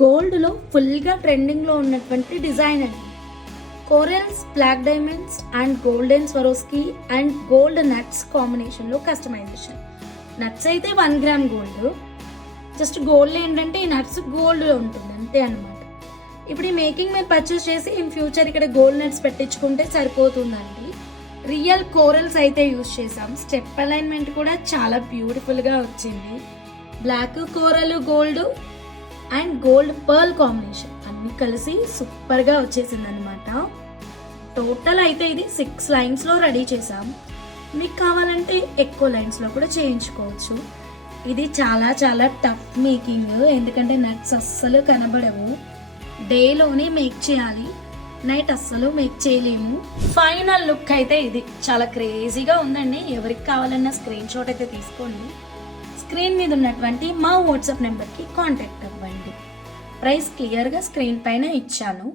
గోల్డ్లో ఫుల్గా ట్రెండింగ్లో ఉన్నటువంటి డిజైన్ అండి. Corals, black diamonds and golden Swarovski and gold nuts కాంబినేషన్లో కస్టమైజేషన్. నట్స్ అయితే 1 గ్రామ్ గోల్డ్, జస్ట్ గోల్డ్ ఏంటంటే ఈ నట్స్ గోల్డ్లో ఉంటుంది అంతే అనమాట. ఇప్పుడు ఈ మేకింగ్ మీరు పర్చేస్ చేసి ఇన్ ఫ్యూచర్ ఇక్కడ గోల్డ్ నట్స్ పెట్టించుకుంటే సరిపోతుందండి. రియల్ కోరల్స్ అయితే యూజ్ చేసాం. స్టెప్ అలైన్మెంట్ కూడా చాలా బ్యూటిఫుల్గా వచ్చింది. Black coral, gold and gold pearl combination అన్ని కలిసి సూపర్గా వచ్చేసింది అనమాట. టోటల్ అయితే ఇది 6 లైన్స్లో రెడీ చేసాం. మీకు కావాలంటే ఎక్కువ లైన్స్లో కూడా చేయించుకోవచ్చు. ఇది చాలా చాలా టఫ్ మేకింగ్, ఎందుకంటే నట్స్ అస్సలు కనబడవు. డేలోనే మేక్ చేయాలి, నైట్ అస్సలు మేక్ చేయలేము. ఫైనల్ లుక్ అయితే ఇది చాలా క్రేజీగా ఉందండి. ఎవరికి కావాలన్నా స్క్రీన్ షాట్ అయితే తీసుకోండి. స్క్రీన్ మీద ఉన్నటువంటి మా వాట్సాప్ నెంబర్కి కాంటాక్ట్ అవ్వండి. ప్రైస్ క్లియర్గా స్క్రీన్ పైన ఇచ్చాను.